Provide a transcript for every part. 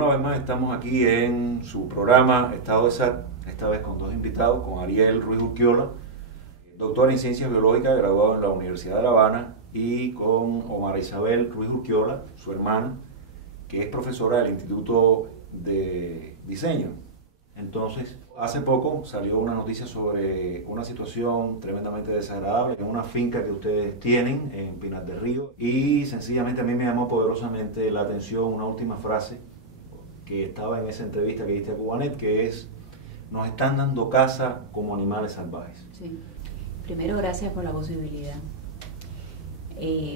Una vez más estamos aquí en su programa Estado de SAT, esta vez con dos invitados, con Ariel Ruiz Urquiola, doctor en Ciencias Biológicas, graduado en la Universidad de La Habana, y con Omar Isabel Ruiz Urquiola, su hermana, que es profesora del Instituto de Diseño. Entonces, hace poco salió una noticia sobre una situación tremendamente desagradable en una finca que ustedes tienen en Pinar del Río, y sencillamente a mí me llamó poderosamente la atención una última frase que estaba en esa entrevista que diste a Cubanet, que es: nos están dando caza como animales salvajes. Sí. Primero, gracias por la posibilidad.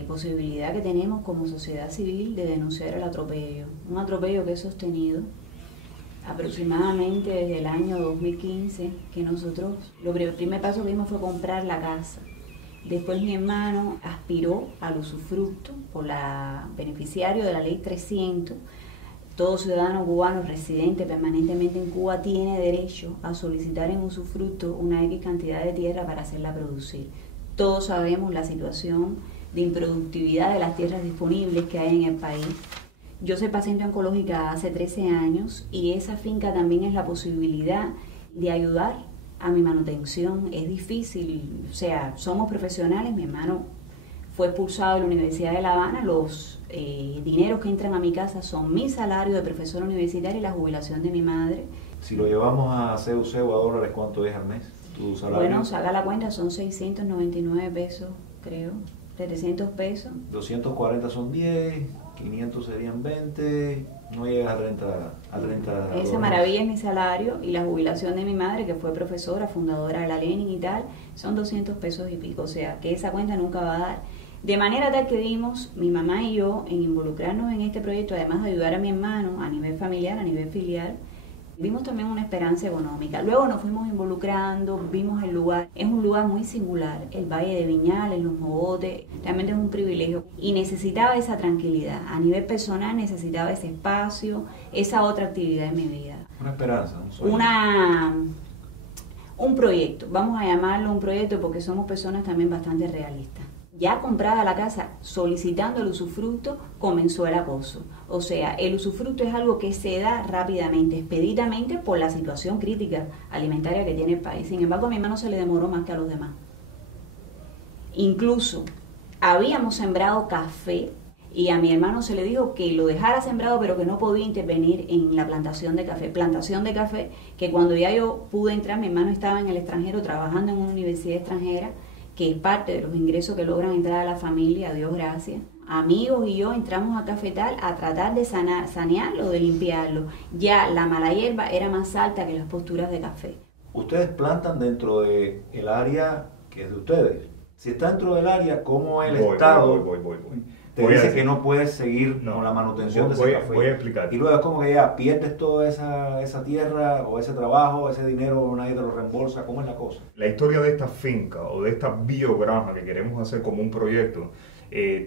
Posibilidad que tenemos como sociedad civil de denunciar el atropello. Un atropello que es sostenido aproximadamente desde el año 2015, que nosotros, el primer paso que dimos fue comprar la casa. Después mi hermano aspiró al usufructo por la beneficiario de la ley 300. Todo ciudadano cubano residente permanentemente en Cuba tiene derecho a solicitar en usufructo una X cantidad de tierra para hacerla producir. Todos sabemos la situación de improductividad de las tierras disponibles que hay en el país. Yo soy paciente oncológica hace 13 años y esa finca también es la posibilidad de ayudar a mi manutención. Es difícil, o sea, somos profesionales, mi hermano fue expulsado de la Universidad de La Habana, los dineros que entran a mi casa son mi salario de profesor universitario y la jubilación de mi madre. Si lo llevamos a CUC o a dólares, ¿cuánto es al mes tu salario? Bueno, saca la cuenta, son 699 pesos, creo, 700 pesos. 240 son 10, 500 serían 20, no llega a 30. Esa maravilla es mi salario, y la jubilación de mi madre, que fue profesora, fundadora de la Lenin y tal, son 200 pesos y pico, o sea, que esa cuenta nunca va a dar. De manera tal que dimos, mi mamá y yo, en involucrarnos en este proyecto, además de ayudar a mi hermano a nivel familiar, a nivel filial, vimos también una esperanza económica. Luego nos fuimos involucrando, vimos el lugar. Es un lugar muy singular, el Valle de Viñales, Los Mogotes, realmente es un privilegio. Y necesitaba esa tranquilidad. A nivel personal necesitaba ese espacio, esa otra actividad en mi vida. Una esperanza, un sueño. Un proyecto, vamos a llamarlo un proyecto porque somos personas también bastante realistas. Ya comprada la casa, solicitando el usufructo, comenzó el acoso. O sea, el usufructo es algo que se da rápidamente, expeditamente, por la situación crítica alimentaria que tiene el país. Sin embargo, a mi hermano se le demoró más que a los demás. Incluso, habíamos sembrado café y a mi hermano se le dijo que lo dejara sembrado, pero que no podía intervenir en la plantación de café. Plantación de café que cuando ya yo pude entrar, mi hermano estaba en el extranjero trabajando en una universidad extranjera, que es parte de los ingresos que logran entrar a la familia, a Dios gracias. Amigos y yo entramos a Cafetal a tratar de sanearlo, de limpiarlo. Ya la mala hierba era más alta que las posturas de café. Ustedes plantan dentro del área que es de ustedes. Si está dentro del área, ¿cómo el Estado te dice que no puedes seguir con la manutención de ese café? Voy a explicar. Y luego es como que ya pierdes toda esa tierra o ese trabajo, ese dinero, nadie te lo reembolsa. ¿Cómo es la cosa? La historia de esta finca o de esta biograma que queremos hacer como un proyecto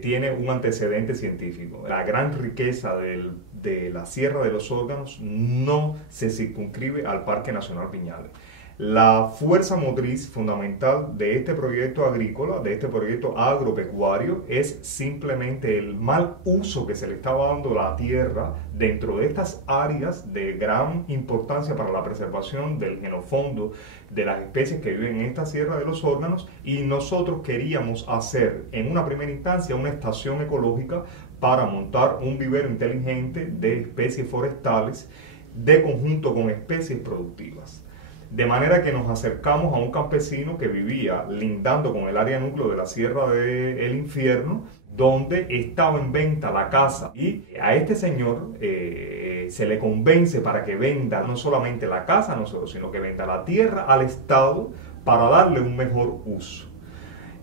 tiene un antecedente científico. La gran riqueza de la Sierra de los Órganos no se circunscribe al Parque Nacional Viñales. La fuerza motriz fundamental de este proyecto agrícola, de este proyecto agropecuario, es simplemente el mal uso que se le estaba dando a la tierra dentro de estas áreas de gran importancia para la preservación del genofondo de las especies que viven en esta Sierra de los Órganos, y nosotros queríamos hacer en una primera instancia una estación ecológica para montar un vivero inteligente de especies forestales de conjunto con especies productivas. De manera que nos acercamos a un campesino que vivía lindando con el área núcleo de la Sierra del Infierno, donde estaba en venta la casa, y a este señor se le convence para que venda no solamente la casa, sino que venda la tierra al Estado para darle un mejor uso.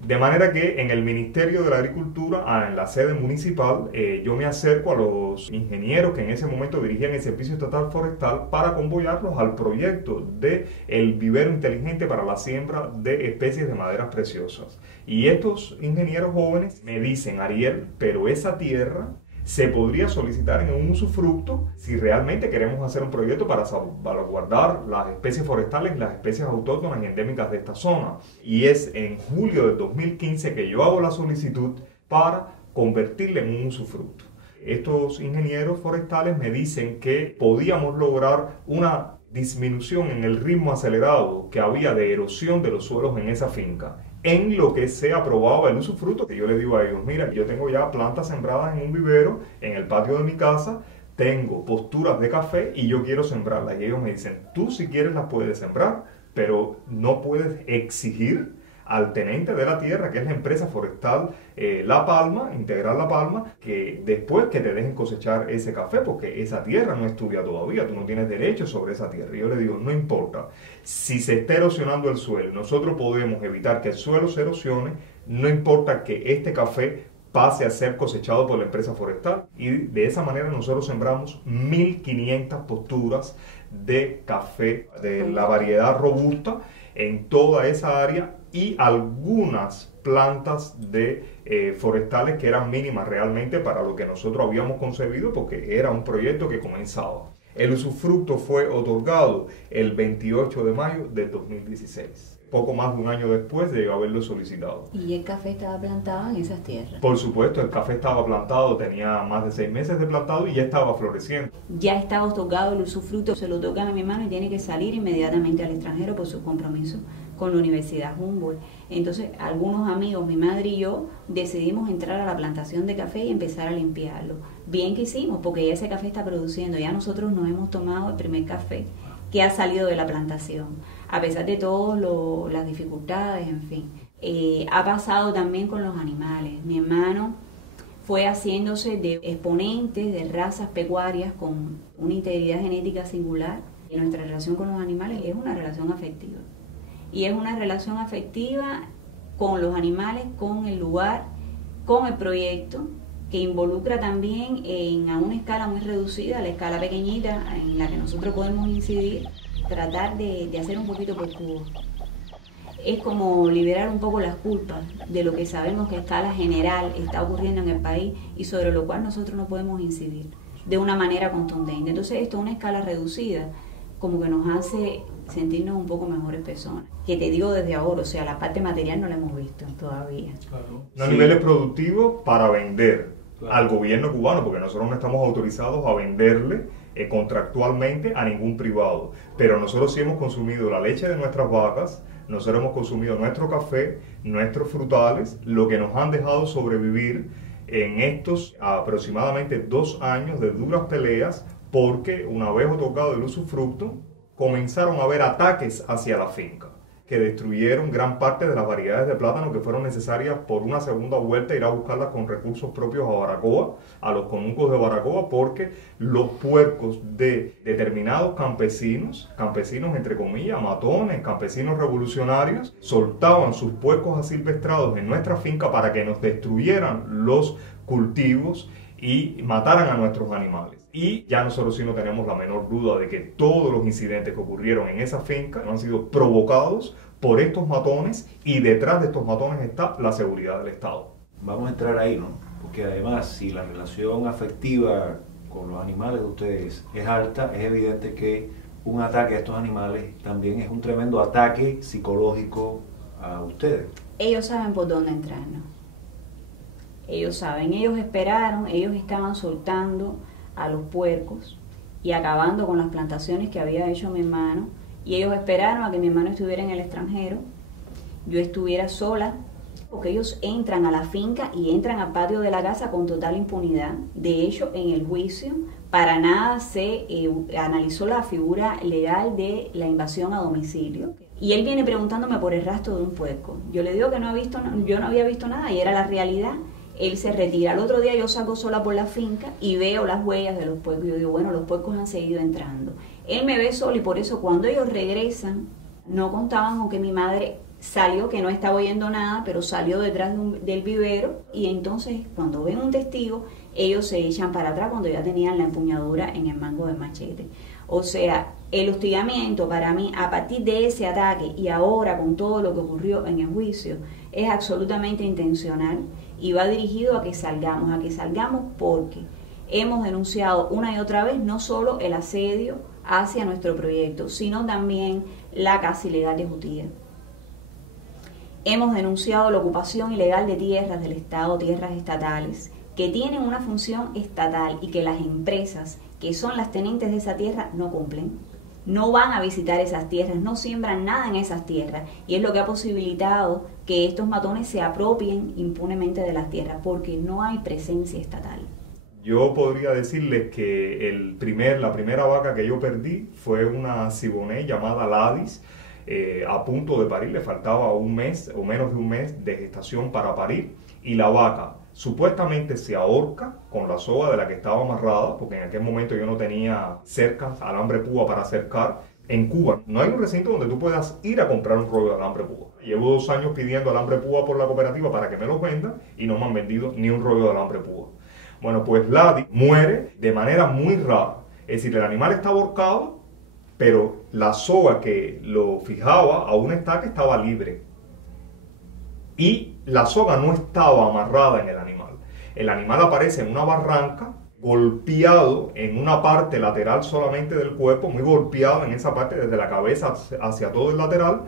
De manera que en el Ministerio de la Agricultura, en la sede municipal, yo me acerco a los ingenieros que en ese momento dirigían el Servicio Estatal Forestal para convoyarlos al proyecto del vivero inteligente para la siembra de especies de maderas preciosas. Y estos ingenieros jóvenes me dicen: Ariel, pero esa tierra se podría solicitar en un usufructo si realmente queremos hacer un proyecto para salvaguardar las especies forestales y las especies autóctonas y endémicas de esta zona. Y es en julio de 2015 que yo hago la solicitud para convertirla en un usufructo. Estos ingenieros forestales me dicen que podíamos lograr una disminución en el ritmo acelerado que había de erosión de los suelos en esa finca, en lo que se aprobaba el usufructo. Que yo le digo a ellos, mira, yo tengo ya plantas sembradas en un vivero en el patio de mi casa, tengo posturas de café y yo quiero sembrarlas. Y ellos me dicen, tú si quieres las puedes sembrar, pero no puedes exigir al tenente de la tierra, que es la empresa forestal La Palma, Integral La Palma, que después que te dejen cosechar ese café, porque esa tierra no es tuya todavía, tú no tienes derecho sobre esa tierra. Y yo le digo, no importa, si se está erosionando el suelo, nosotros podemos evitar que el suelo se erosione, no importa que este café pase a ser cosechado por la empresa forestal. Y de esa manera nosotros sembramos 1.500 posturas de café de la variedad robusta en toda esa área, y algunas plantas de forestales que eran mínimas realmente para lo que nosotros habíamos concebido, porque era un proyecto que comenzaba. El usufructo fue otorgado el 28 de mayo de 2016, poco más de un año después de haberlo solicitado. ¿Y el café estaba plantado en esas tierras? Por supuesto, el café estaba plantado, tenía más de 6 meses de plantado y ya estaba floreciendo. Ya estaba otorgado el usufructo, se lo tocan a mi hermano y tiene que salir inmediatamente al extranjero por su compromiso con la Universidad Humboldt. Entonces, algunos amigos, mi madre y yo, decidimos entrar a la plantación de café y empezar a limpiarlo. Bien que hicimos, porque ya ese café está produciendo, ya nosotros nos hemos tomado el primer café que ha salido de la plantación, a pesar de todas las dificultades, en fin. Ha pasado también con los animales. Mi hermano fue haciéndose de exponentes de razas pecuarias con una integridad genética singular, y nuestra relación con los animales es una relación afectiva. Y es una relación afectiva con los animales, con el lugar, con el proyecto, que involucra también a una escala muy reducida, la escala pequeñita en la que nosotros podemos incidir, tratar de hacer un poquito por cubo. Es como liberar un poco las culpas de lo que sabemos que a escala general está ocurriendo en el país y sobre lo cual nosotros no podemos incidir de una manera contundente. Entonces esto, una escala reducida, como que nos hace sentirnos un poco mejores personas. Que te digo desde ahora, o sea, la parte material no la hemos visto todavía. Claro. No a niveles productivos para vender al gobierno cubano, porque nosotros no estamos autorizados a venderle contractualmente a ningún privado. Pero nosotros sí hemos consumido la leche de nuestras vacas, nosotros hemos consumido nuestro café, nuestros frutales, lo que nos han dejado sobrevivir en estos aproximadamente 2 años de duras peleas, porque una vez otorgado el usufructo, comenzaron a haber ataques hacia la finca, que destruyeron gran parte de las variedades de plátano que fueron necesarias por una segunda vuelta, ir a buscarlas con recursos propios a Baracoa, a los conucos de Baracoa, porque los puercos de determinados campesinos entre comillas, matones, campesinos revolucionarios, soltaban sus puercos asilvestrados en nuestra finca para que nos destruyeran los cultivos y mataran a nuestros animales. Y ya nosotros sí no tenemos la menor duda de que todos los incidentes que ocurrieron en esa finca han sido provocados por estos matones, y detrás de estos matones está la seguridad del Estado. Vamos a entrar ahí, ¿no? Porque además, si la relación afectiva con los animales de ustedes es alta, es evidente que un ataque a estos animales también es un tremendo ataque psicológico a ustedes. Ellos saben por dónde entrarnos. Ellos saben, ellos esperaron, ellos estaban soltando a los puercos y acabando con las plantaciones que había hecho mi hermano, y ellos esperaron a que mi hermano estuviera en el extranjero, yo estuviera sola, porque ellos entran a la finca y entran al patio de la casa con total impunidad. De hecho, en el juicio para nada se analizó la figura legal de la invasión a domicilio. Y él viene preguntándome por el rastro de un puerco. Yo le digo que yo no había visto nada, y era la realidad. Él se retira. Al otro día yo salgo sola por la finca y veo las huellas de los puercos. Yo digo, bueno, los puercos han seguido entrando. Él me ve sola, y por eso cuando ellos regresan, no contaban con que mi madre salió, que no estaba oyendo nada, pero salió detrás del vivero, y entonces cuando ven un testigo, ellos se echan para atrás cuando ya tenían la empuñadura en el mango del machete. O sea, el hostigamiento para mí, a partir de ese ataque y ahora con todo lo que ocurrió en el juicio, es absolutamente intencional. Y va dirigido a que salgamos porque hemos denunciado una y otra vez no solo el asedio hacia nuestro proyecto, sino también la caza ilegal de Jutía. Hemos denunciado la ocupación ilegal de tierras del Estado, tierras estatales, que tienen una función estatal y que las empresas que son las tenentes de esa tierra no cumplen. No van a visitar esas tierras, no siembran nada en esas tierras, y es lo que ha posibilitado que estos matones se apropien impunemente de las tierras, porque no hay presencia estatal. Yo podría decirles que la primera vaca que yo perdí fue una Siboney llamada Ladis, a punto de parir, le faltaba un mes o menos de un mes de gestación para parir, y la vaca supuestamente se ahorca con la soga de la que estaba amarrada, porque en aquel momento yo no tenía cercas, alambre púa para cercar. En Cuba no hay un recinto donde tú puedas ir a comprar un rollo de alambre púa. Llevo 2 años pidiendo alambre púa por la cooperativa para que me los vendan y no me han vendido ni un rollo de alambre púa. Bueno, pues Ladis muere de manera muy rara. Es decir, el animal está ahorcado, pero la soga que lo fijaba a una estaca estaba libre. Y la soga no estaba amarrada en el animal. El animal aparece en una barranca, golpeado en una parte lateral solamente del cuerpo, muy golpeado en esa parte desde la cabeza hacia todo el lateral.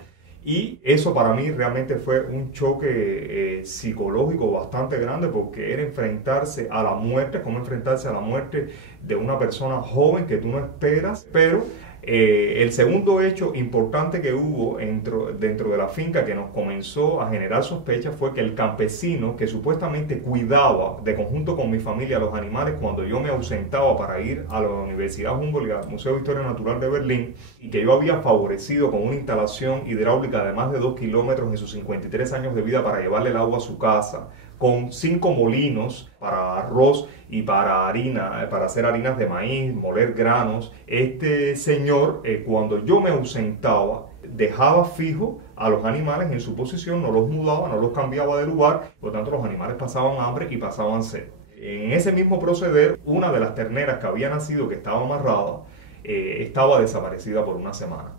Y eso para mí realmente fue un choque psicológico bastante grande, porque era enfrentarse a la muerte, como enfrentarse a la muerte de una persona joven que tú no esperas. Pero el segundo hecho importante que hubo dentro de la finca que nos comenzó a generar sospechas fue que el campesino que supuestamente cuidaba de conjunto con mi familia los animales cuando yo me ausentaba para ir a la Universidad Humboldt y al Museo de Historia Natural de Berlín, y que yo había favorecido con una instalación hidráulica de más de 2 kilómetros en sus 53 años de vida para llevarle el agua a su casa, con 5 molinos para arroz y para harina, para hacer harinas de maíz, moler granos. Este señor, cuando yo me ausentaba, dejaba fijo a los animales en su posición, no los mudaba, no los cambiaba de lugar, por lo tanto los animales pasaban hambre y pasaban sed. En ese mismo proceder, una de las terneras que había nacido, que estaba amarrada, estaba desaparecida por una semana.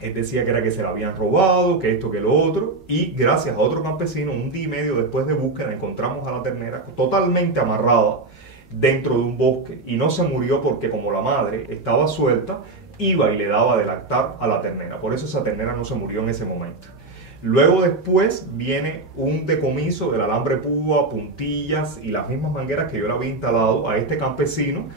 Él decía que era que se la habían robado, que esto, que lo otro, y gracias a otro campesino, 1 día y medio después de búsqueda, encontramos a la ternera totalmente amarrada dentro de un bosque, y no se murió porque, como la madre estaba suelta, iba y le daba de lactar a la ternera. Por eso esa ternera no se murió en ese momento. Luego después viene un decomiso del alambre púa, puntillas y las mismas mangueras que yo le había instalado a este campesino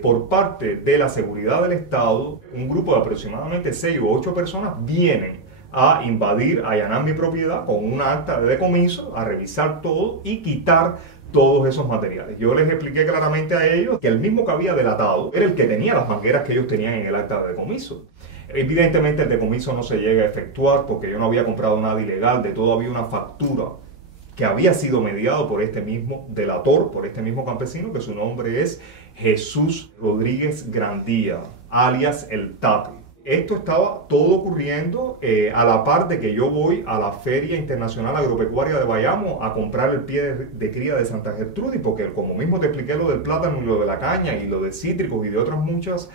por parte de la seguridad del Estado. Un grupo de aproximadamente 6 u 8 personas vienen a invadir, a allanar mi propiedad con una acta de decomiso, a revisar todo y quitar todos esos materiales. Yo les expliqué claramente a ellos que el mismo que había delatado era el que tenía las mangueras que ellos tenían en el acta de decomiso. Evidentemente el decomiso no se llega a efectuar porque yo no había comprado nada ilegal, de todo había una factura que había sido mediado por este mismo delator, por este mismo campesino, que su nombre es Jesús Rodríguez Grandía, alias El Tape. Esto estaba todo ocurriendo a la par de que yo voy a la Feria Internacional Agropecuaria de Bayamo a comprar el pie de cría de Santa Gertrudis, porque como mismo te expliqué lo del plátano y lo de la caña y lo de cítricos y de otras muchas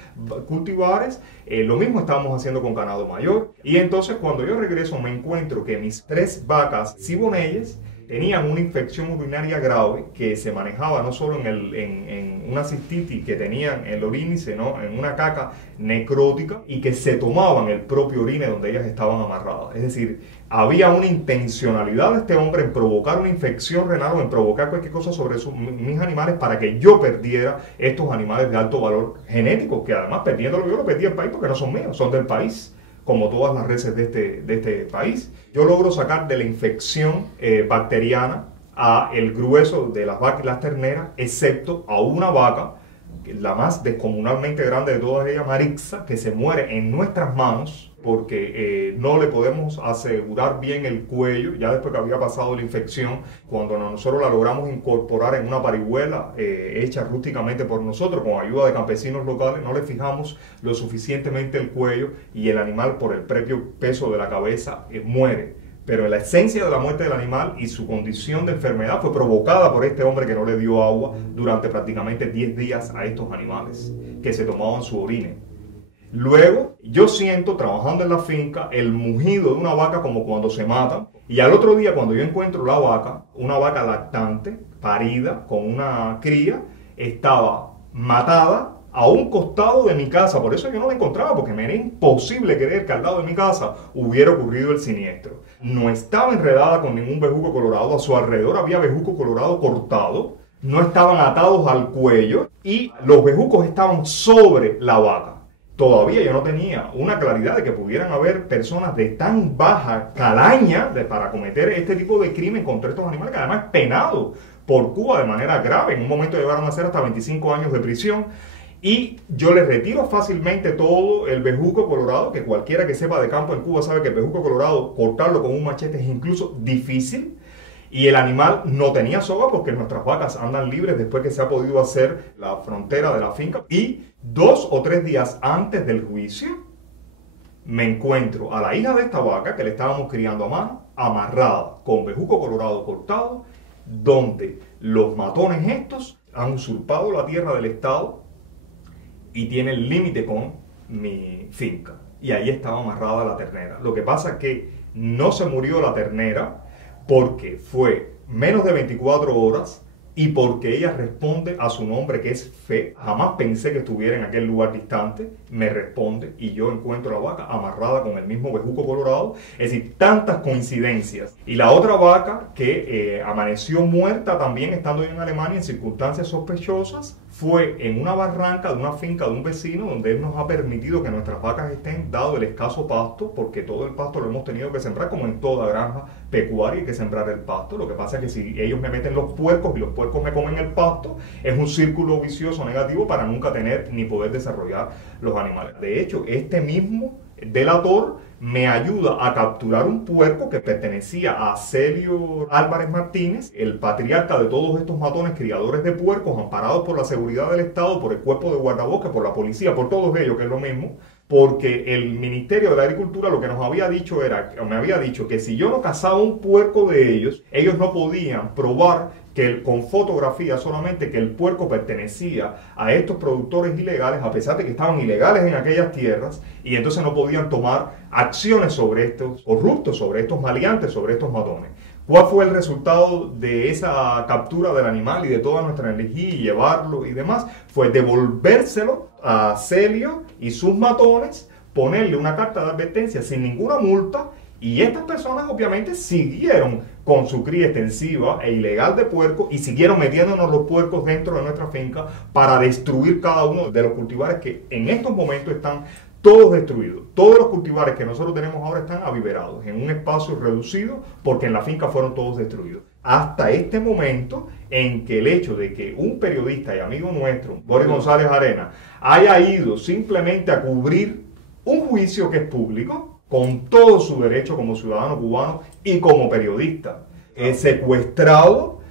cultivares, lo mismo estábamos haciendo con ganado mayor. Y entonces cuando yo regreso me encuentro que mis 3 vacas siboneyes tenían una infección urinaria grave que se manejaba no solo en una cistitis que tenían en el orine, sino en una caca necrótica, y que se tomaban el propio orine donde ellas estaban amarradas. Es decir, había una intencionalidad de este hombre en provocar una infección renal o en provocar cualquier cosa sobre mis animales para que yo perdiera estos animales de alto valor genético, que además perdiéndolo yo lo perdí el país porque no son míos, son del país, como todas las reses de este país. Yo logro sacar de la infección bacteriana a el grueso de las vacas y las terneras, excepto a una vaca, la más descomunalmente grande de todas ellas, Marixa, que se muere en nuestras manos porque no le podemos asegurar bien el cuello, ya después que había pasado la infección. Cuando nosotros la logramos incorporar en una parihuela hecha rústicamente por nosotros, con ayuda de campesinos locales, no le fijamos lo suficientemente el cuello y el animal, por el propio peso de la cabeza, muere. Pero la esencia de la muerte del animal y su condición de enfermedad fue provocada por este hombre que no le dio agua durante prácticamente 10 días a estos animales que se tomaban su orine. Luego, yo siento, trabajando en la finca, el mugido de una vaca como cuando se mata. Y al otro día, cuando yo encuentro la vaca, una vaca lactante, parida, con una cría, estaba matada a un costado de mi casa. Por eso yo no la encontraba, porque me era imposible creer que al lado de mi casa hubiera ocurrido el siniestro. No estaba enredada con ningún bejuco colorado, a su alrededor había bejuco colorado cortado. no estaban atados al cuello y los bejucos estaban sobre la vaca. Todavía yo no tenía una claridad de que pudieran haber personas de tan baja calaña para cometer este tipo de crimen contra estos animales, que además es penado por Cuba de manera grave. En un momento llegaron a ser hasta 25 años de prisión. Y yo le retiro fácilmente todo el bejuco colorado, que cualquiera que sepa de campo en Cuba sabe que el bejuco colorado, cortarlo con un machete es incluso difícil. Y el animal no tenía soga porque nuestras vacas andan libres después que se ha podido hacer la frontera de la finca. Y 2 o 3 días antes del juicio, me encuentro a la hija de esta vaca que le estábamos criando a mano, amarrada con bejuco colorado cortado, donde los matones estos han usurpado la tierra del Estado y tienen límite con mi finca. Y ahí estaba amarrada la ternera. Lo que pasa es que no se murió la ternera porque fue menos de 24 horas y porque ella responde a su nombre, que es Fe. Jamás pensé que estuviera en aquel lugar distante. Me responde y yo encuentro a la vaca amarrada con el mismo bejuco colorado. Es decir, tantas coincidencias. Y la otra vaca que amaneció muerta también estando yo en Alemania en circunstancias sospechosas, fue en una barranca de una finca de un vecino donde él nos ha permitido que nuestras vacas estén, dado el escaso pasto, porque todo el pasto lo hemos tenido que sembrar, como en toda granja pecuaria hay que sembrar el pasto. Lo que pasa es que si ellos me meten los puercos y los puercos me comen el pasto, es un círculo vicioso negativo para nunca tener ni poder desarrollar los animales. De hecho, este mismo delator me ayuda a capturar un puerco que pertenecía a Celio Álvarez Martínez, el patriarca de todos estos matones criadores de puercos, amparados por la seguridad del Estado, por el cuerpo de guardabosques, por la policía, por todos ellos, que es lo mismo, porque el Ministerio de la Agricultura lo que nos había dicho me había dicho que si yo no cazaba un puerco de ellos no podían probar con fotografía solamente que el puerco pertenecía a estos productores ilegales, a pesar de que estaban ilegales en aquellas tierras, y entonces no podían tomar acciones sobre estos corruptos, sobre estos maleantes, sobre estos matones. ¿Cuál fue el resultado de esa captura del animal y de toda nuestra energía y llevarlo y demás? Fue devolvérselo a Celio y sus matones, ponerle una carta de advertencia sin ninguna multa, y estas personas obviamente siguieron con su cría extensiva e ilegal de puerco y siguieron metiéndonos los puercos dentro de nuestra finca para destruir cada uno de los cultivares que en estos momentos están todos destruidos. Todos los cultivares que nosotros tenemos ahora están aviverados en un espacio reducido porque en la finca fueron todos destruidos. Hasta este momento en que el hecho de que un periodista y amigo nuestro, Boris González Arena, haya ido simplemente a cubrir un juicio que es público, con todo su derecho como ciudadano cubano y como periodista, secuestrado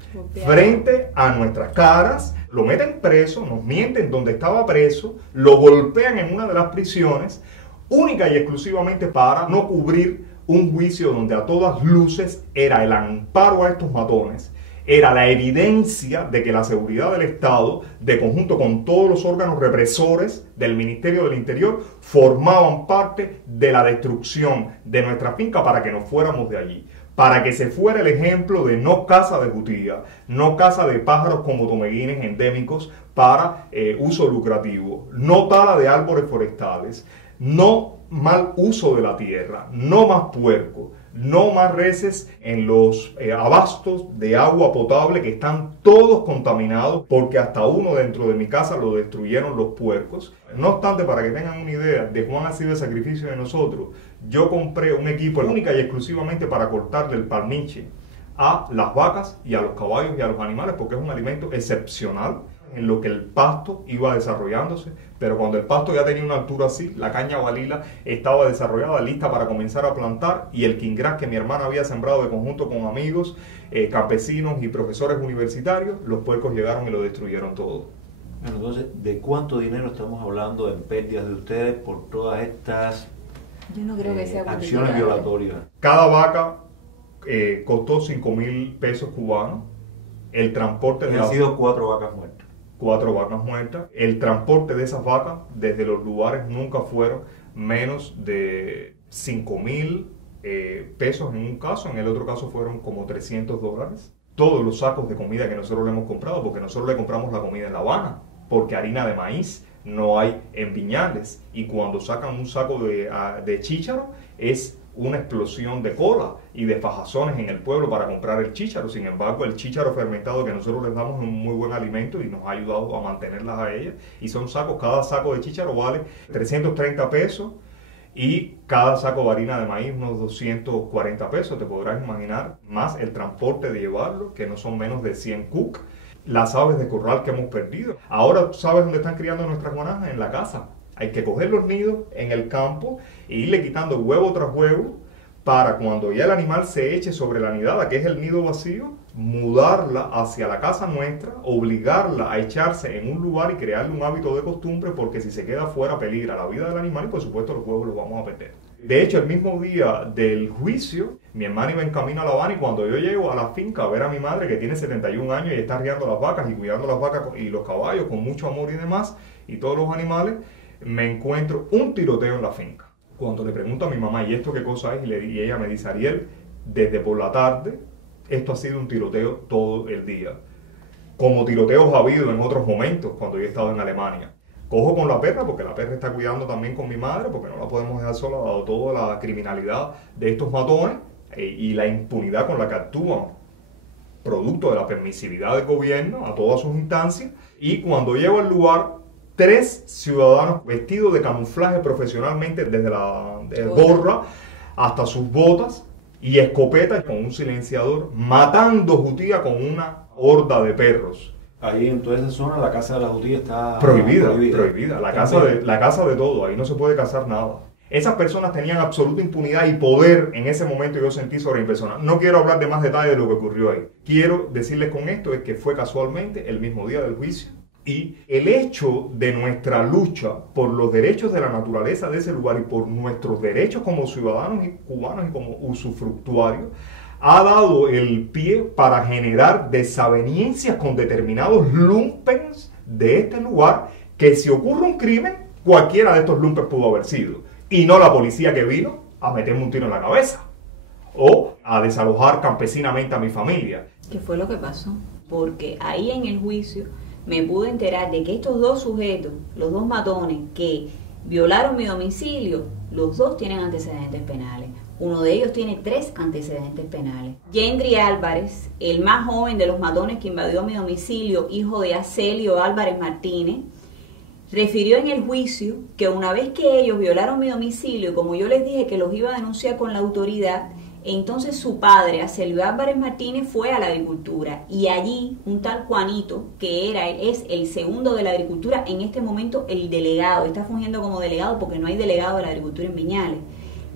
frente a nuestras caras, lo meten preso, nos mienten donde estaba preso, lo golpean en una de las prisiones, única y exclusivamente para no cubrir un juicio donde a todas luces era el amparo a estos matones, era la evidencia de que la seguridad del Estado, de conjunto con todos los órganos represores del Ministerio del Interior, formaban parte de la destrucción de nuestra finca para que nos fuéramos de allí. Para que se fuera el ejemplo de no caza de jutía, no caza de pájaros como tomeguines endémicos para uso lucrativo, no tala de árboles forestales, no mal uso de la tierra, no más puerco, no más reses en los abastos de agua potable que están todos contaminados porque hasta uno dentro de mi casa lo destruyeron los puercos. No obstante, para que tengan una idea de cuán ha sido el sacrificio de nosotros, yo compré un equipo única y exclusivamente para cortarle el palmiche a las vacas y a los caballos y a los animales porque es un alimento excepcional en lo que el pasto iba desarrollándose, pero cuando el pasto ya tenía una altura así, la caña balila estaba desarrollada, lista para comenzar a plantar, y el quingras que mi hermana había sembrado de conjunto con amigos, campesinos y profesores universitarios, los puercos llegaron y lo destruyeron todo. Bueno, entonces, ¿de cuánto dinero estamos hablando en pérdidas de ustedes por todas estas Yo no creo que sea acciones violatorias? Cada vaca costó 5.000 pesos cubanos. El transporte Han sido 4 vacas muertas. 4 vacas muertas. El transporte de esas vacas desde los lugares nunca fueron menos de 5.000 pesos en un caso, en el otro caso fueron como $300. Todos los sacos de comida que nosotros le hemos comprado, porque nosotros le compramos la comida en La Habana, porque harina de maíz no hay en Viñales, y cuando sacan un saco de chícharo es una explosión de cola y de fajazones en el pueblo para comprar el chícharo. Sin embargo, el chícharo fermentado que nosotros les damos es un muy buen alimento y nos ha ayudado a mantenerlas a ellas. Y son sacos, cada saco de chícharo vale 330 pesos y cada saco de harina de maíz unos 240 pesos. Te podrás imaginar, más el transporte de llevarlo, que no son menos de 100 cuc. Las aves de corral que hemos perdido. Ahora, ¿sabes dónde están criando nuestras guanajas? En la casa. Hay que coger los nidos en el campo e irle quitando huevo tras huevo para cuando ya el animal se eche sobre la nidada, que es el nido vacío, mudarla hacia la casa nuestra, obligarla a echarse en un lugar y crearle un hábito de costumbre, porque si se queda fuera peligra la vida del animal y por supuesto los huevos los vamos a perder. De hecho, el mismo día del juicio, mi hermana iba en camino a La Habana y cuando yo llego a la finca a ver a mi madre que tiene 71 años y está riando las vacas y cuidando las vacas y los caballos con mucho amor y demás, y todos los animales, me encuentro un tiroteo en la finca. Cuando le pregunto a mi mamá, ¿y esto qué cosa es? Y ella me dice, Ariel, desde por la tarde, esto ha sido un tiroteo todo el día. Como tiroteos ha habido en otros momentos cuando yo he estado en Alemania. Cojo con la perra, porque la perra está cuidando también con mi madre, porque no la podemos dejar sola, dado toda la criminalidad de estos matones y la impunidad con la que actúan, producto de la permisividad del gobierno a todas sus instancias. Y cuando llego al lugar, 3 ciudadanos vestidos de camuflaje profesionalmente, desde la gorra hasta sus botas y escopetas con un silenciador, matando jutía con una horda de perros. Ahí en toda esa zona la caza de la jutía está prohibida. La caza de todo, ahí no se puede cazar nada. Esas personas tenían absoluta impunidad y poder en ese momento, yo sentí sobre mi persona. No quiero hablar de más detalles de lo que ocurrió ahí. Quiero decirles con esto es que fue casualmente el mismo día del juicio. Y el hecho de nuestra lucha por los derechos de la naturaleza de ese lugar y por nuestros derechos como ciudadanos y cubanos y como usufructuarios ha dado el pie para generar desavenencias con determinados lumpens de este lugar, que si ocurre un crimen, cualquiera de estos lumpens pudo haber sido, y no la policía que vino a meterme un tiro en la cabeza o a desalojar campesinamente a mi familia. ¿Qué fue lo que pasó? Porque ahí en el juicio me pude enterar de que estos 2 sujetos, los 2 matones que violaron mi domicilio, los 2 tienen antecedentes penales. Uno de ellos tiene 3 antecedentes penales. Yendri Álvarez, el más joven de los matones que invadió mi domicilio, hijo de Acelio Álvarez Martínez, refirió en el juicio que una vez que ellos violaron mi domicilio, como yo les dije que los iba a denunciar con la autoridad, entonces su padre, Acelio Álvarez Martínez, fue a la agricultura y allí un tal Juanito, que es el segundo de la agricultura, en este momento el delegado, está fungiendo como delegado porque no hay delegado de la agricultura en Viñales,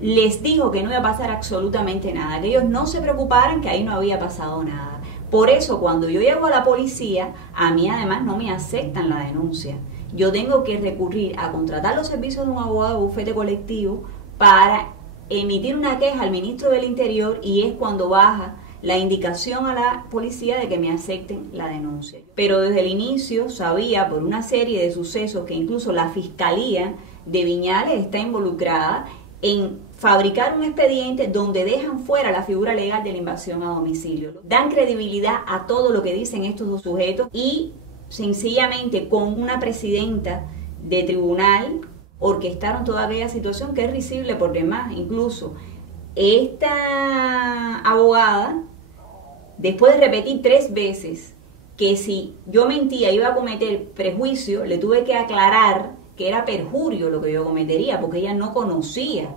les dijo que no iba a pasar absolutamente nada, que ellos no se preocuparan, que ahí no había pasado nada. Por eso cuando yo llego a la policía, a mí además no me aceptan la denuncia. Yo tengo que recurrir a contratar los servicios de un abogado de bufete colectivo para emitir una queja al ministro del Interior, y es cuando baja la indicación a la policía de que me acepten la denuncia. Pero desde el inicio sabía, por una serie de sucesos, que incluso la Fiscalía de Viñales está involucrada en fabricar un expediente donde dejan fuera la figura legal de la invasión a domicilio. Dan credibilidad a todo lo que dicen estos 2 sujetos y sencillamente con una presidenta de tribunal orquestaron toda aquella situación, que es risible por demás. Incluso esta abogada, después de repetir 3 veces que si yo mentía iba a cometer prejuicio, le tuve que aclarar que era perjurio lo que yo cometería, porque ella no conocía,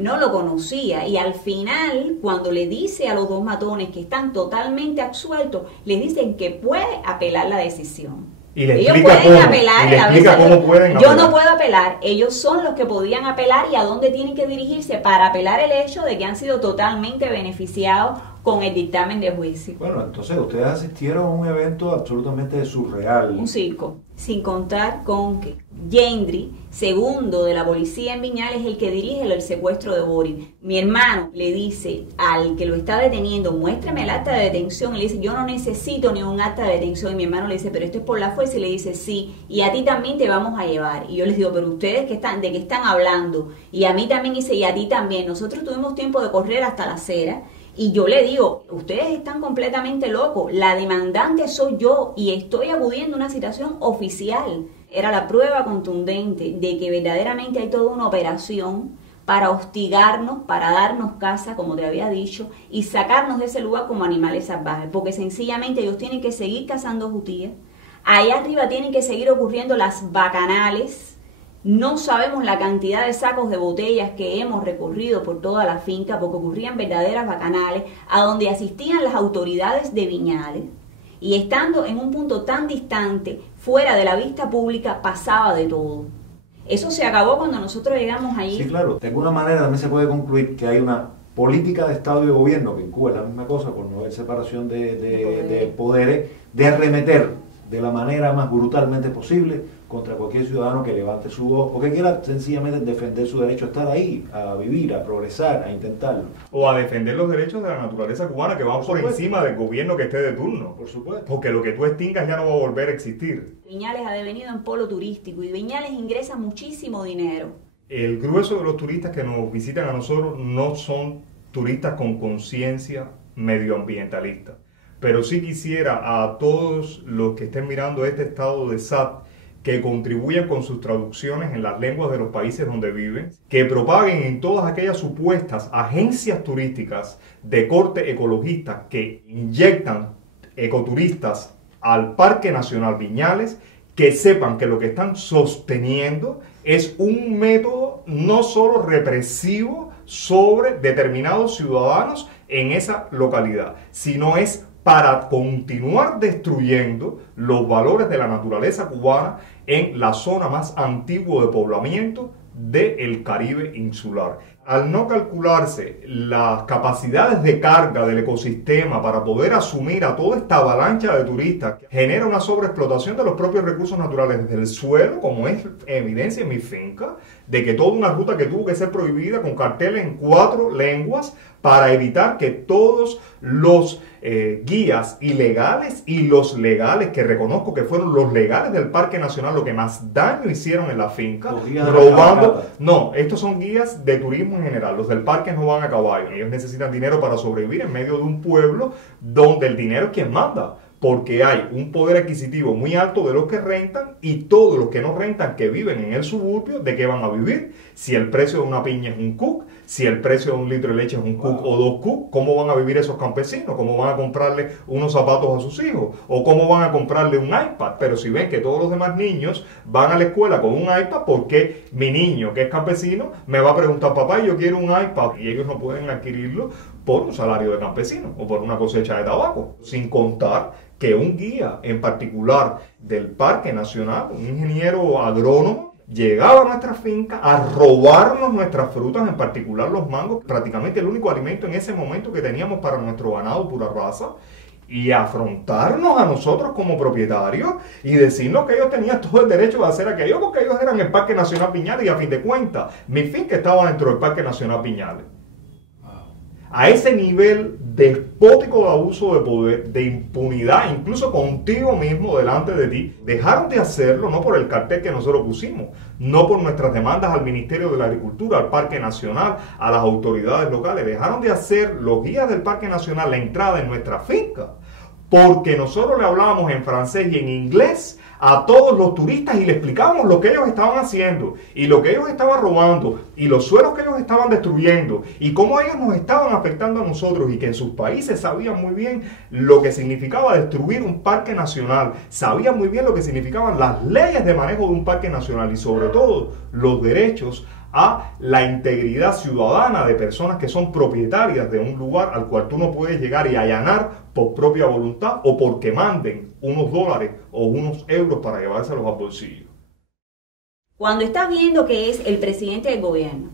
no lo conocía, y al final, cuando le dice a los 2 matones que están totalmente absueltos, les dicen que puede apelar la decisión. Y le ellos explica pueden cómo, apelar, y le explica cómo pueden yo apelar. no puedo apelar, ellos son los que podían apelar y a dónde tienen que dirigirse para apelar el hecho de que han sido totalmente beneficiados con el dictamen de juicio. Bueno, entonces ustedes asistieron a un evento absolutamente surreal. Un circo, sin contar con que Yendri, segundo de la policía en Viñales, es el que dirige el secuestro de Boris. Mi hermano le dice al que lo está deteniendo, muéstrame el acta de detención, y le dice, yo no necesito ni un acta de detención, y mi hermano le dice, pero esto es por la fuerza, y le dice, sí, y a ti también te vamos a llevar. Y yo les digo, pero ustedes ¿de qué están hablando? Y a mí también, dice, y a ti también. Nosotros tuvimos tiempo de correr hasta la acera, y yo le digo, ustedes están completamente locos, la demandante soy yo y estoy acudiendo a una citación oficial. Era la prueba contundente de que verdaderamente hay toda una operación para hostigarnos, para darnos caza, como te había dicho, y sacarnos de ese lugar como animales salvajes, porque sencillamente ellos tienen que seguir cazando jutías, allá arriba tienen que seguir ocurriendo las bacanales. No sabemos la cantidad de sacos de botellas que hemos recorrido por toda la finca, porque ocurrían verdaderas bacanales, a donde asistían las autoridades de Viñales, y estando en un punto tan distante, fuera de la vista pública, pasaba de todo. Eso se acabó cuando nosotros llegamos allí. Sí, claro. De alguna manera también se puede concluir que hay una política de Estado y de gobierno, que en Cuba es la misma cosa, por no haber separación de poderes, de arremeter de la manera más brutalmente posible contra cualquier ciudadano que levante su voz o que quiera sencillamente defender su derecho a estar ahí, a vivir, a progresar, a intentarlo. O a defender los derechos de la naturaleza cubana que van por encima del gobierno que esté de turno. Por supuesto. Porque lo que tú extingas ya no va a volver a existir. Viñales ha devenido en polo turístico y Viñales ingresa muchísimo dinero. El grueso de los turistas que nos visitan a nosotros no son turistas con conciencia medioambientalista. Pero sí quisiera a todos los que estén mirando este estado de SAT que contribuyan con sus traducciones en las lenguas de los países donde viven, que propaguen en todas aquellas supuestas agencias turísticas de corte ecologista que inyectan ecoturistas al Parque Nacional Viñales, que sepan que lo que están sosteniendo es un método no solo represivo sobre determinados ciudadanos en esa localidad, sino es para continuar destruyendo los valores de la naturaleza cubana en la zona más antigua de poblamiento del Caribe insular. Al no calcularse las capacidades de carga del ecosistema para poder asumir a toda esta avalancha de turistas, genera una sobreexplotación de los propios recursos naturales desde el suelo, como es evidencia en mi finca, de que toda una ruta que tuvo que ser prohibida con carteles en 4 lenguas para evitar que todos los guías ilegales y los legales, que reconozco que fueron los legales del Parque Nacional lo que más daño hicieron en la finca, robando. No, estos son guías de turismo en general. Los del parque no van a caballo. Ellos necesitan dinero para sobrevivir en medio de un pueblo donde el dinero es quien manda, porque hay un poder adquisitivo muy alto de los que rentan y todos los que no rentan, que viven en el suburbio, ¿de qué van a vivir? Si el precio de una piña es un cuc, si el precio de un litro de leche es un cuc o 2 cuc, ¿cómo van a vivir esos campesinos? ¿Cómo van a comprarle unos zapatos a sus hijos? ¿O cómo van a comprarle un iPad? Pero si ven que todos los demás niños van a la escuela con un iPad, ¿por qué mi niño, que es campesino, me va a preguntar, papá, yo quiero un iPad? Y ellos no pueden adquirirlo por un salario de campesino o por una cosecha de tabaco. Sin contar que un guía en particular del Parque Nacional, un ingeniero agrónomo, llegaba a nuestra finca a robarnos nuestras frutas, en particular los mangos, prácticamente el único alimento en ese momento que teníamos para nuestro ganado pura raza, y afrontarnos a nosotros como propietarios y decirnos que ellos tenían todo el derecho de hacer aquello porque ellos eran el Parque Nacional Viñales y a fin de cuentas mi finca estaba dentro del Parque Nacional Viñales. A ese nivel despótico de abuso de poder, de impunidad, incluso contigo mismo delante de ti, dejaron de hacerlo no por el cartel que nosotros pusimos, no por nuestras demandas al Ministerio de la Agricultura, al Parque Nacional, a las autoridades locales, dejaron de hacer los guías del Parque Nacional la entrada en nuestra finca, porque nosotros le hablábamos en francés y en inglés a todos los turistas y le explicábamos lo que ellos estaban haciendo y lo que ellos estaban robando y los suelos que ellos estaban destruyendo y cómo ellos nos estaban afectando a nosotros y que en sus países sabían muy bien lo que significaba destruir un parque nacional, sabían muy bien lo que significaban las leyes de manejo de un parque nacional y sobre todo los derechos a la integridad ciudadana de personas que son propietarias de un lugar al cual tú no puedes llegar y allanar por propia voluntad o porque manden unos dólares o unos euros para llevárselos al bolsillo. Cuando estás viendo que es el presidente del gobierno,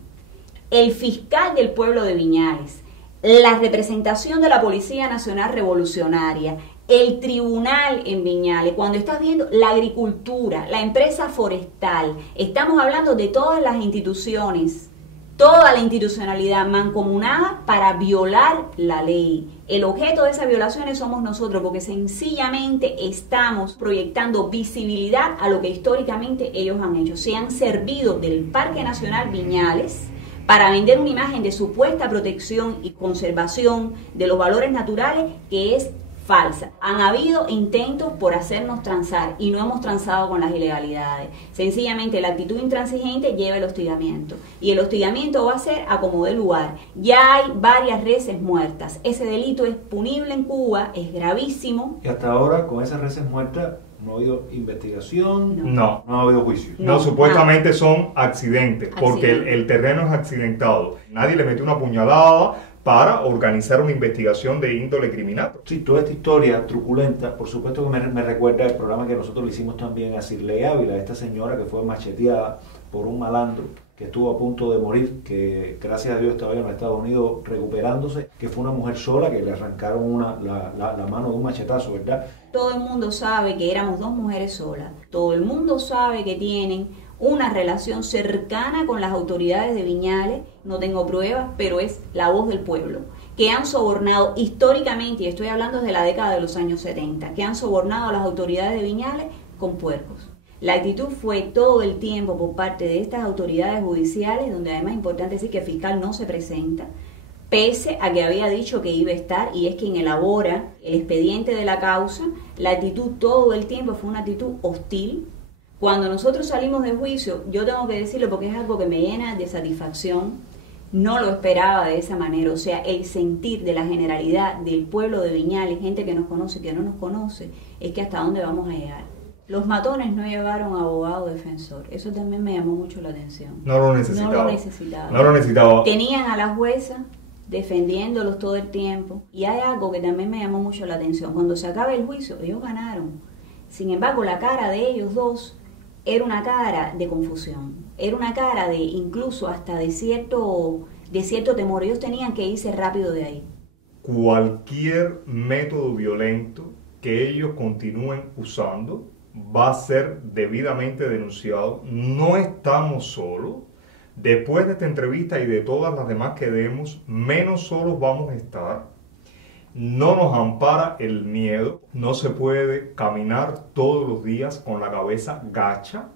el fiscal del pueblo de Viñales, la representación de la Policía Nacional Revolucionaria, el tribunal en Viñales, cuando estás viendo la agricultura, la empresa forestal, estamos hablando de todas las instituciones, toda la institucionalidad mancomunada para violar la ley. El objeto de esas violaciones somos nosotros, porque sencillamente estamos proyectando visibilidad a lo que históricamente ellos han hecho. Se han servido del Parque Nacional Viñales para vender una imagen de supuesta protección y conservación de los valores naturales que es falsa. Han habido intentos por hacernos transar y no hemos transado con las ilegalidades. Sencillamente la actitud intransigente lleva el hostigamiento y el hostigamiento va a ser a como dé lugar. Ya hay varias reses muertas. Ese delito es punible en Cuba, es gravísimo. Y hasta ahora con esas reses muertas no ha habido investigación, no ha habido juicio. No, supuestamente son accidentes, porque el terreno es accidentado. Nadie le metió una puñalada para organizar una investigación de índole criminal. Sí, toda esta historia truculenta, por supuesto que me recuerda el programa que nosotros le hicimos también a Cirley Ávila, esta señora que fue macheteada por un malandro que estuvo a punto de morir, que gracias a Dios estaba en los Estados Unidos recuperándose, que fue una mujer sola, que le arrancaron la mano de un machetazo, ¿verdad? Todo el mundo sabe que éramos dos mujeres solas. Todo el mundo sabe que tienen una relación cercana con las autoridades de Viñales. No tengo pruebas, pero es la voz del pueblo. Que han sobornado históricamente, y estoy hablando desde la década de los años 70, que han sobornado a las autoridades de Viñales con puercos. La actitud fue todo el tiempo por parte de estas autoridades judiciales, donde además es importante decir que el fiscal no se presenta, pese a que había dicho que iba a estar y es quien elabora el expediente de la causa. La actitud todo el tiempo fue una actitud hostil. Cuando nosotros salimos de juicio, yo tengo que decirlo porque es algo que me llena de satisfacción, no lo esperaba de esa manera, o sea, el sentir de la generalidad del pueblo de Viñales, gente que nos conoce y que no nos conoce, es que hasta dónde vamos a llegar. Los matones no llevaron abogado defensor, eso también me llamó mucho la atención. No lo necesitaba. No lo necesitaba. Tenían a la jueza defendiéndolos todo el tiempo, y hay algo que también me llamó mucho la atención. Cuando se acaba el juicio, ellos ganaron. Sin embargo, la cara de ellos dos era una cara de confusión, era una cara de incluso hasta de cierto temor. Ellos tenían que irse rápido de ahí. Cualquier método violento que ellos continúen usando va a ser debidamente denunciado. No estamos solos. Después de esta entrevista y de todas las demás que demos, menos solos vamos a estar. No nos ampara el miedo. No se puede caminar todos los días con la cabeza gacha.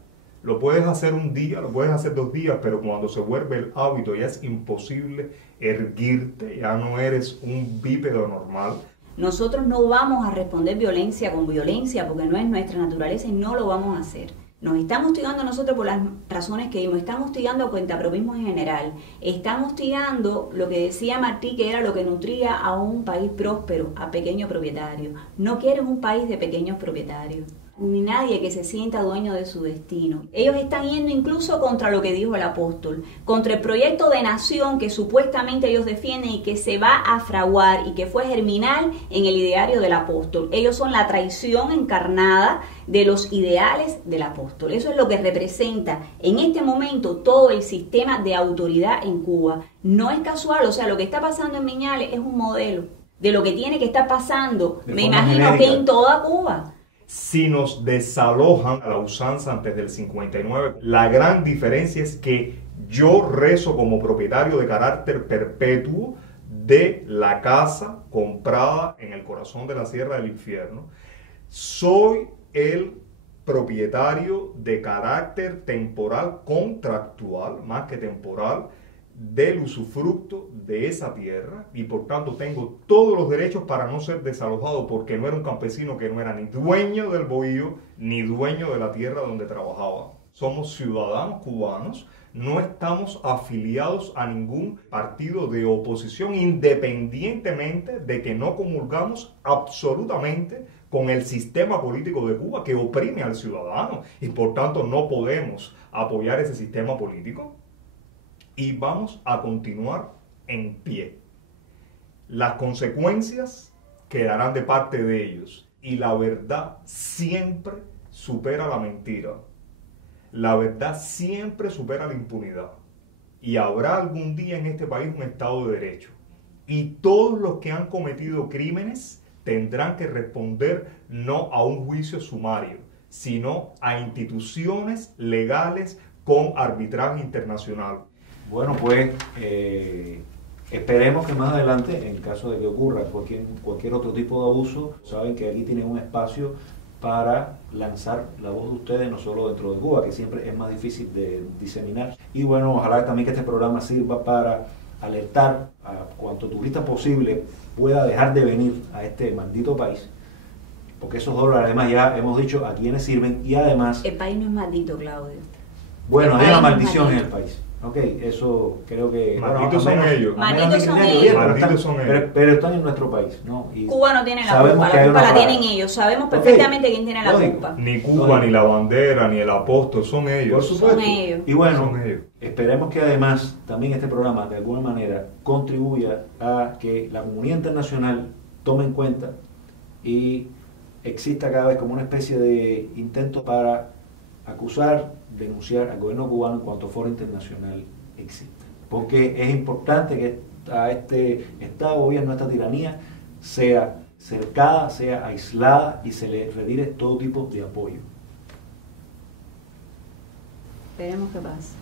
Lo puedes hacer un día, lo puedes hacer 2 días, pero cuando se vuelve el hábito ya es imposible erguirte, ya no eres un bípedo normal. Nosotros no vamos a responder violencia con violencia porque no es nuestra naturaleza y no lo vamos a hacer. Nos estamos hostigando nosotros por las razones que dimos, estamos hostigando a cuentapropismo en general, estamos hostigando lo que decía Martí, que era lo que nutría a un país próspero, a pequeños propietarios. No quieren un país de pequeños propietarios, ni nadie que se sienta dueño de su destino. Ellos están yendo incluso contra lo que dijo el apóstol, contra el proyecto de nación que supuestamente ellos defienden y que se va a fraguar y que fue germinal en el ideario del apóstol. Ellos son la traición encarnada de los ideales del apóstol. Eso es lo que representa en este momento todo el sistema de autoridad en Cuba. No es casual, o sea, lo que está pasando en Viñales es un modelo de lo que tiene que estar pasando, me imagino, genérica, que en toda Cuba. Si nos desalojan a la usanza antes del 59, la gran diferencia es que yo rezo como propietario de carácter perpetuo de la casa comprada en el corazón de la Sierra del Infierno. Soy el propietario de carácter temporal, contractual, más que temporal, del usufructo de esa tierra y por tanto tengo todos los derechos para no ser desalojado porque no era un campesino que no era ni dueño del bohío ni dueño de la tierra donde trabajaba. Somos ciudadanos cubanos, no estamos afiliados a ningún partido de oposición independientemente de que no comulgamos absolutamente con el sistema político de Cuba que oprime al ciudadano y por tanto no podemos apoyar ese sistema político. Y vamos a continuar en pie. Las consecuencias quedarán de parte de ellos y la verdad siempre supera la mentira. La verdad siempre supera la impunidad. Y habrá algún día en este país un Estado de Derecho. Y todos los que han cometido crímenes tendrán que responder no a un juicio sumario, sino a instituciones legales con arbitraje internacional. Bueno, pues esperemos que más adelante, en caso de que ocurra cualquier otro tipo de abuso, saben que aquí tienen un espacio para lanzar la voz de ustedes, no solo dentro de Cuba, que siempre es más difícil de diseminar. Y bueno, ojalá también que este programa sirva para alertar a cuanto turista posible pueda dejar de venir a este maldito país, porque esos dólares además ya hemos dicho a quiénes sirven y además... El país no es maldito, Claudio. Bueno, El hay una país no es maldición en el maldito. país. Ok, eso creo que... Malditos son ellos. Malditos son ellos. Bien, Malditos son ellos. pero están en nuestro país, ¿no? Y Cuba no tiene la sabemos culpa, que la hay culpa una la parada. tienen ellos. Sabemos Ok, perfectamente quién tiene la lógico. culpa. Ni Cuba, ni la bandera, ni el apóstol, son ellos. Por supuesto. Son ellos. Y bueno, Son ellos. esperemos que además también este programa de alguna manera contribuya a que la comunidad internacional tome en cuenta y exista cada vez como una especie de intento para acusar, denunciar al gobierno cubano en cuanto foro internacional exista. Porque es importante que a este Estado, gobierno, a esta tiranía sea cercada, sea aislada y se le retire todo tipo de apoyo. Esperemos que pase.